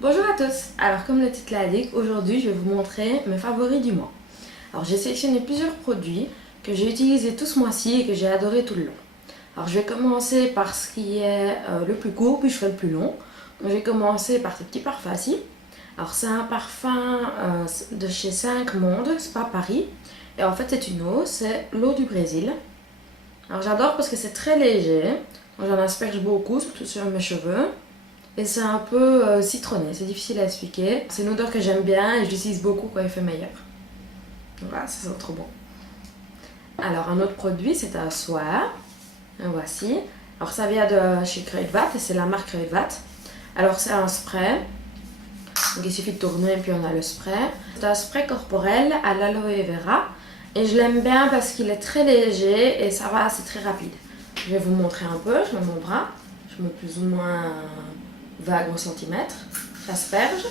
Bonjour à tous. Alors comme le titre l'indique, aujourd'hui je vais vous montrer mes favoris du mois. Alors j'ai sélectionné plusieurs produits que j'ai utilisés tout ce mois-ci et que j'ai adoré tout le long. Alors je vais commencer par ce qui est le plus court, puis je ferai le plus long. Donc je vais commencer par ce petit parfum-ci. Alors c'est un parfum de chez 5 Mondes, c'est pas Paris. Et en fait c'est une eau, c'est l'eau du Brésil. Alors j'adore parce que c'est très léger. J'en asperge beaucoup, surtout sur mes cheveux. Et c'est un peu citronné, c'est difficile à expliquer. C'est une odeur que j'aime bien et je l'utilise beaucoup quand il fait meilleur. Donc voilà, ça sent trop bon. Alors un autre produit, c'est un soir. En voici. Alors ça vient de chez Kruidvat et c'est la marque Kruidvat. Alors c'est un spray. Donc il suffit de tourner et puis on a le spray. C'est un spray corporel à l'aloe vera. Et je l'aime bien parce qu'il est très léger et ça va, c'est très rapide. Je vais vous montrer un peu, je mets mon bras. Je mets plus ou moins 20 centimètres. J'asperge.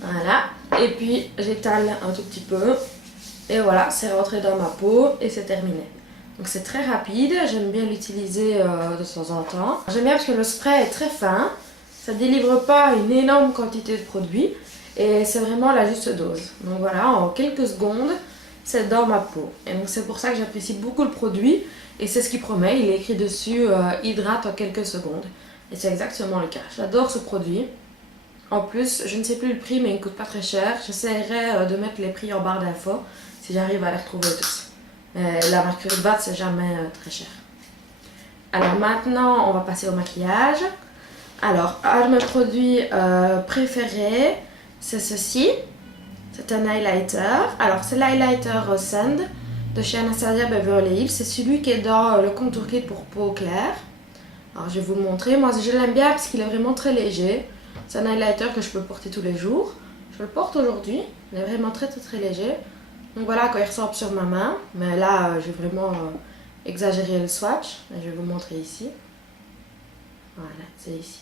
Voilà. Et puis j'étale un tout petit peu. Et voilà, c'est rentré dans ma peau et c'est terminé. Donc c'est très rapide, j'aime bien l'utiliser de temps en temps. J'aime bien parce que le spray est très fin. Ça ne délivre pas une énorme quantité de produit. Et c'est vraiment la juste dose. Donc voilà, en quelques secondes, c'est dans ma peau. Et donc c'est pour ça que j'apprécie beaucoup le produit. Et c'est ce qu'il promet, il est écrit dessus hydrate en quelques secondes. Et c'est exactement le cas. J'adore ce produit. En plus, je ne sais plus le prix, mais il ne coûte pas très cher. J'essaierai de mettre les prix en barre d'infos si j'arrive à les retrouver tous. La marque Kruidvat, c'est jamais très cher. Alors maintenant, on va passer au maquillage. Alors, un de mes produits préférés, c'est ceci. C'est un highlighter. Alors, c'est l'highlighter Sand de chez Anastasia Beverly Hills. C'est celui qui est dans le contour kit pour peau claire. Alors, je vais vous le montrer. Moi, je l'aime bien parce qu'il est vraiment très léger. C'est un highlighter que je peux porter tous les jours. Je le porte aujourd'hui. Il est vraiment très léger. Donc voilà, quand il ressemble sur ma main. Mais là, je vais vraiment exagérer le swatch. Je vais vous montrer ici. Voilà, c'est ici.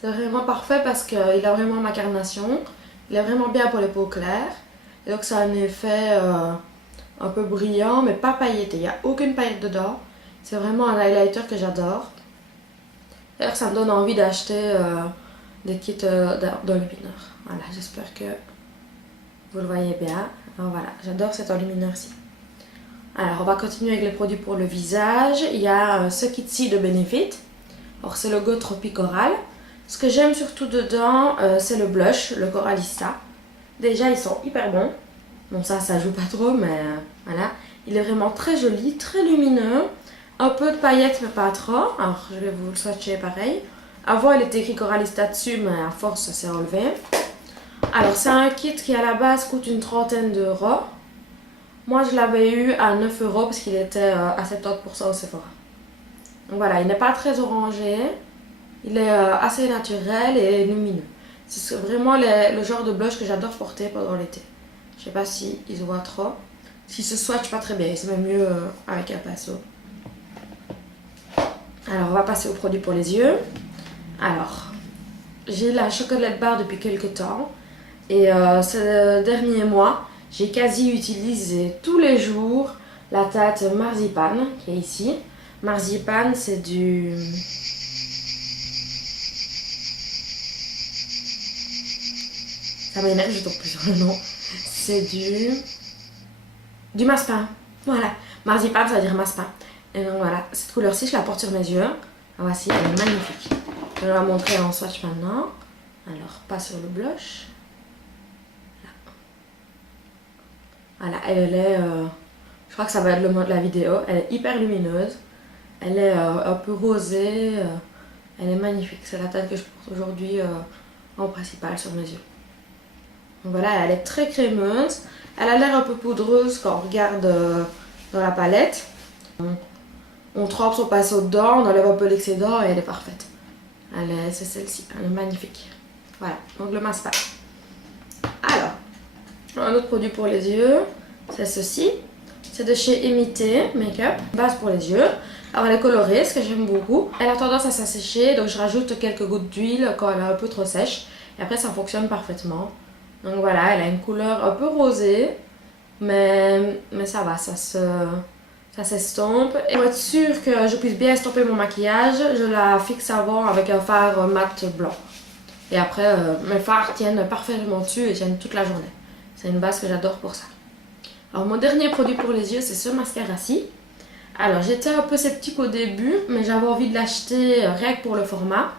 C'est vraiment parfait parce qu'il a vraiment ma carnation. Il est vraiment bien pour les peaux claires. Et donc ça a un effet un peu brillant, mais pas pailleté. Il n'y a aucune paillette dedans. C'est vraiment un highlighter que j'adore. D'ailleurs, ça me donne envie d'acheter des kits d'enlumineur. Voilà, j'espère que vous le voyez bien. Alors voilà, j'adore cet enlumineur-ci. Alors, on va continuer avec les produits pour le visage. Il y a ce kit-ci de Benefit. Alors, c'est le Go Tropic Coral. Ce que j'aime surtout dedans, c'est le blush, le Coralista. Déjà, ils sont hyper bons. Bon, ça joue pas trop, mais voilà. Il est vraiment très joli, très lumineux. Un peu de paillettes, mais pas trop. Alors, je vais vous le swatcher pareil. Avant, il était écrit Coralista dessus, mais à force, ça s'est enlevé. Alors, c'est un kit qui, à la base, coûte une trentaine d'euros. Moi, je l'avais eu à 9 euros parce qu'il était à 70% au Sephora. Donc voilà, il n'est pas très orangé. Il est assez naturel et lumineux. C'est vraiment le genre de blush que j'adore porter pendant l'été. Je sais pas si il se voit trop. S'il se swatch pas très bien, il se met mieux avec un pinceau. Alors, on va passer au produit pour les yeux. Alors, j'ai la chocolate bar depuis quelques temps. Et ces derniers mois, j'ai quasi utilisé tous les jours la teinte Marzipan qui est ici. Marzipan, c'est du... Ça m'énerve, je tombe plus sur le nom. C'est du massepain. Voilà. Marzipan, ça veut dire massepain. Et donc voilà, cette couleur-ci, je la porte sur mes yeux. Ah, voici, elle est magnifique. Je vais la montrer en swatch maintenant. Alors, pas sur le blush. Voilà, elle est... je crois que ça va être le mot de la vidéo. Elle est hyper lumineuse. Elle est un peu rosée. Elle est magnifique. C'est la teinte que je porte aujourd'hui en principal sur mes yeux. Donc voilà, elle est très crémeuse. Elle a l'air un peu poudreuse quand on regarde dans la palette. On trempe son pinceau dedans, on enlève un peu l'excédent et elle est parfaite. C'est celle-ci, elle est magnifique. Voilà, donc le mascara. Alors, un autre produit pour les yeux, c'est ceci. C'est de chez Emité Makeup, base pour les yeux. Alors elle est colorée, ce que j'aime beaucoup. Elle a tendance à s'assécher, donc je rajoute quelques gouttes d'huile quand elle est un peu trop sèche. Et après ça fonctionne parfaitement. Donc voilà, elle a une couleur un peu rosée, mais ça va, ça s'estompe. Et pour être sûre que je puisse bien estomper mon maquillage, je la fixe avant avec un fard mat blanc. Et après, mes fards tiennent parfaitement dessus et tiennent toute la journée. C'est une base que j'adore pour ça. Alors mon dernier produit pour les yeux, c'est ce mascara-ci. Alors j'étais un peu sceptique au début, mais j'avais envie de l'acheter rien que pour le format.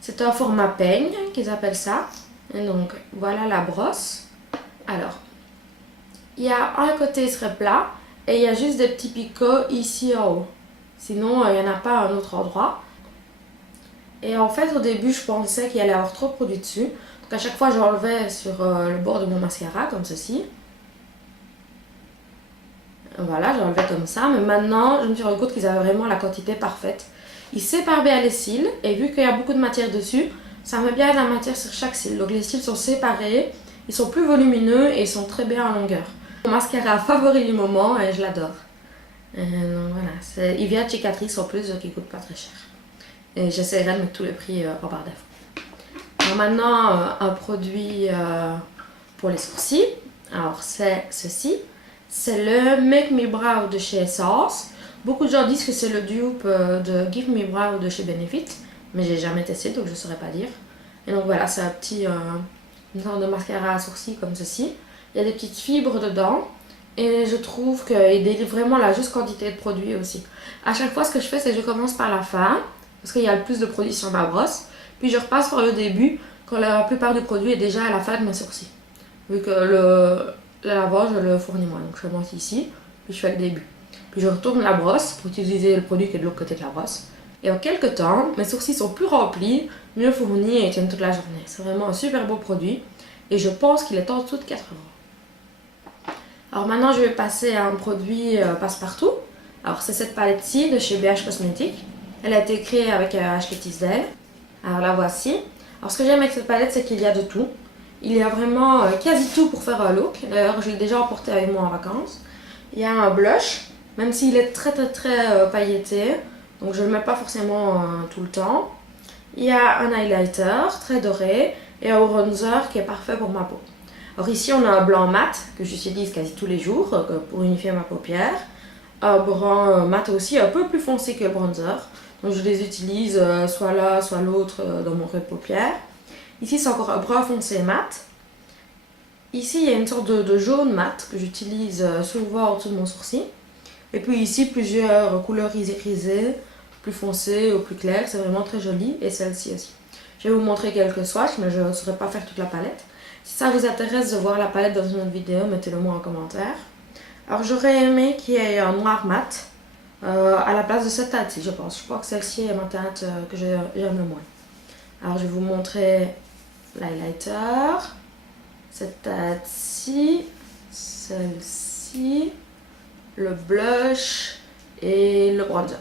C'est un format peigne qu'ils appellent ça. Et donc voilà la brosse. Alors, il y a un côté il serait plat et il y a juste des petits picots ici en haut. Sinon, il n'y en a pas à un autre endroit. Et en fait, au début, je pensais qu'il allait y avoir trop de produits dessus. Donc à chaque fois, j'enlevais sur le bord de mon mascara, comme ceci. Voilà, j'enlevais comme ça. Mais maintenant, je me suis rendu compte qu'ils avaient vraiment la quantité parfaite. Ils séparent bien les cils. Et vu qu'il y a beaucoup de matière dessus, ça met bien la matière sur chaque cil. Donc les cils sont séparés. Ils sont plus volumineux et ils sont très bien en longueur. Mon mascara favori du moment et je l'adore. Donc voilà, il vient de chez Catrice en plus, donc il coûte pas très cher. Et j'essaierai de mettre tous les prix en barre d'infos. Alors maintenant, un produit pour les sourcils. Alors c'est ceci. C'est le Make Me Brow de chez Essence. Beaucoup de gens disent que c'est le dupe de Give Me Brow de chez Benefit. Mais j'ai jamais testé donc je ne saurais pas dire. Et donc voilà, c'est un petit une sorte de mascara à sourcils comme ceci. Il y a des petites fibres dedans. Et je trouve qu'il délivre vraiment la juste quantité de produits aussi. À chaque fois, ce que je fais, c'est que je commence par la fin. Parce qu'il y a le plus de produits sur ma brosse. Puis je repasse par le début quand la plupart du produit est déjà à la fin de mes sourcils. Vu que le lavage, je le fournis moi. Donc je commence ici, puis je fais le début. Puis je retourne la brosse pour utiliser le produit qui est de l'autre côté de la brosse. Et en quelques temps, mes sourcils sont plus remplis, mieux fournis et tiennent toute la journée. C'est vraiment un super beau produit. Et je pense qu'il est en dessous de 4 €. Alors maintenant, je vais passer à un produit passe-partout. Alors c'est cette palette-ci de chez BH Cosmetics. Elle a été créée avec Ashley Tisdale. Alors la voici. Alors ce que j'aime avec cette palette, c'est qu'il y a de tout. Il y a vraiment quasi tout pour faire un look. D'ailleurs, je l'ai déjà emporté avec moi en vacances. Il y a un blush, même s'il est très pailleté. Donc je ne le mets pas forcément tout le temps. Il y a un highlighter très doré et un bronzer qui est parfait pour ma peau. Alors ici, on a un blanc mat que j'utilise quasi tous les jours pour unifier ma paupière. Un brun mat aussi, un peu plus foncé que le bronzer. Donc je les utilise soit l'un, soit l'autre dans mon creux de paupière. Ici, c'est encore un brun foncé mat. Ici, il y a une sorte de jaune mat que j'utilise souvent en dessous de mon sourcil. Et puis ici, plusieurs couleurs irisées, plus foncées ou plus claires. C'est vraiment très joli. Et celle-ci aussi. Je vais vous montrer quelques swatchs, mais je ne saurais pas faire toute la palette. Si ça vous intéresse de voir la palette dans une autre vidéo, mettez-le moi en commentaire. Alors j'aurais aimé qu'il y ait un noir mat à la place de cette teinte-ci, je pense. Je crois que celle-ci est ma teinte que j'aime le moins. Alors je vais vous montrer l'highlighter, cette teinte-ci, celle-ci, le blush et le bronzer.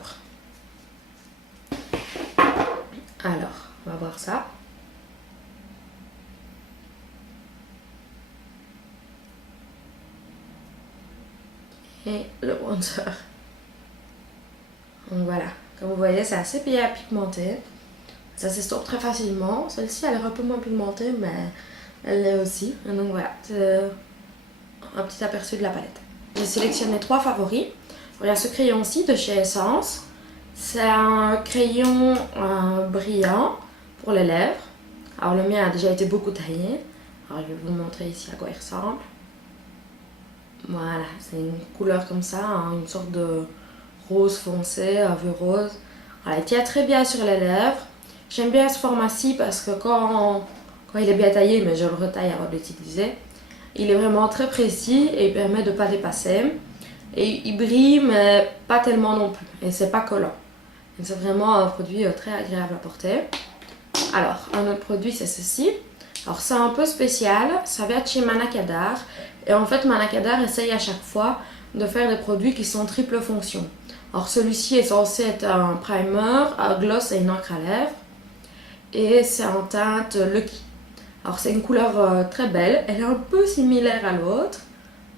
Alors, on va voir ça. Et le bronzer. Donc voilà, comme vous voyez, c'est assez bien pigmenté. Ça s'estompe très facilement. Celle-ci, elle est un peu moins pigmentée, mais elle l'est aussi. Et donc voilà, c'est un petit aperçu de la palette. J'ai sélectionné 3 favoris. Il y a ce crayon-ci de chez Essence. C'est un crayon brillant pour les lèvres. Alors le mien a déjà été beaucoup taillé. Alors je vais vous montrer ici à quoi il ressemble. Voilà, c'est une couleur comme ça, hein, une sorte de rose foncé, un vœu rose. Voilà, il tient très bien sur les lèvres. J'aime bien ce format-ci parce que quand il est bien taillé, mais je le retaille avant de l'utiliser, il est vraiment très précis et il permet de ne pas dépasser. Et il brille, mais pas tellement non plus. Et c'est pas collant. C'est vraiment un produit très agréable à porter. Alors, un autre produit, c'est ceci. Alors, c'est un peu spécial. Ça vient de chez Manakadar. Et en fait, Manakadar essaye à chaque fois de faire des produits qui sont triple fonction. Alors, celui-ci est censé être un primer, un gloss et une encre à lèvres. Et c'est en teinte Lucky. Alors, c'est une couleur très belle. Elle est un peu similaire à l'autre.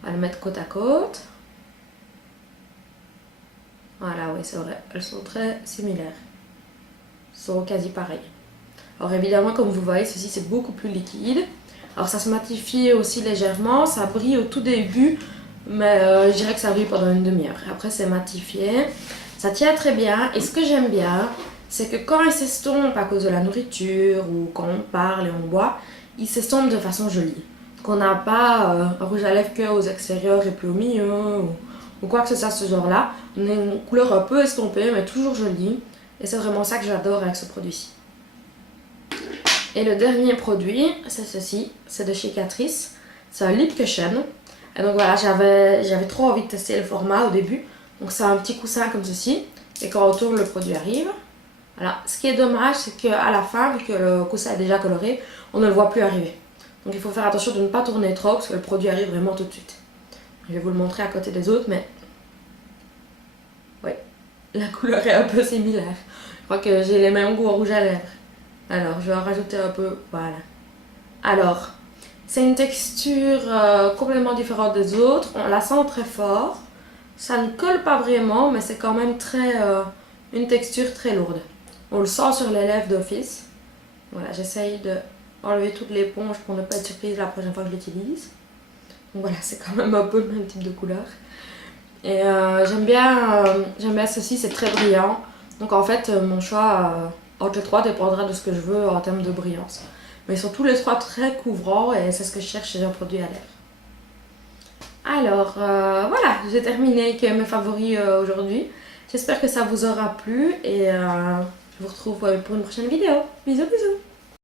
On va le mettre côte à côte. Voilà, oui, c'est vrai. Elles sont très similaires. Elles sont quasi pareilles. Alors évidemment, comme vous voyez, ceci c'est beaucoup plus liquide. Alors ça se matifie aussi légèrement. Ça brille au tout début, mais je dirais que ça brille pendant une demi-heure. Après, c'est matifié. Ça tient très bien. Et ce que j'aime bien, c'est que quand il s'estompe à cause de la nourriture ou quand on parle et on boit, il s'estompe de façon jolie. Qu'on n'a pas un rouge à lèvres que aux extérieurs et plus au milieu ou quoi que ce soit ce genre-là. On a une couleur un peu estompée mais toujours jolie et c'est vraiment ça que j'adore avec ce produit-ci. Et le dernier produit, c'est ceci, c'est de chez Catrice, c'est un lip cushion. Et donc voilà, j'avais trop envie de tester le format au début. Donc c'est un petit coussin comme ceci et quand on tourne le produit arrive. Voilà. Ce qui est dommage, c'est qu'à la fin, vu que le coussin est déjà coloré, on ne le voit plus arriver. Donc il faut faire attention de ne pas tourner trop parce que le produit arrive vraiment tout de suite. Je vais vous le montrer à côté des autres, mais oui, la couleur est un peu similaire. Je crois que j'ai les mêmes goûts en rouge à lèvres. Alors je vais en rajouter un peu, voilà. Alors, c'est une texture complètement différente des autres. On la sent très fort. Ça ne colle pas vraiment, mais c'est quand même une texture très lourde. On le sent sur les lèvres d'office. Voilà, j'essaye de enlever toute l'éponge pour ne pas être surprise la prochaine fois que je l'utilise. Donc voilà, c'est quand même un peu le même type de couleur. Et j'aime bien ceci, c'est très brillant. Donc en fait, mon choix entre les trois dépendra de ce que je veux en termes de brillance. Mais ils sont tous les trois très couvrants et c'est ce que je cherche chez un produit à lèvres. Alors voilà, j'ai terminé avec mes favoris aujourd'hui. J'espère que ça vous aura plu et je vous retrouve pour une prochaine vidéo. Bisous bisous.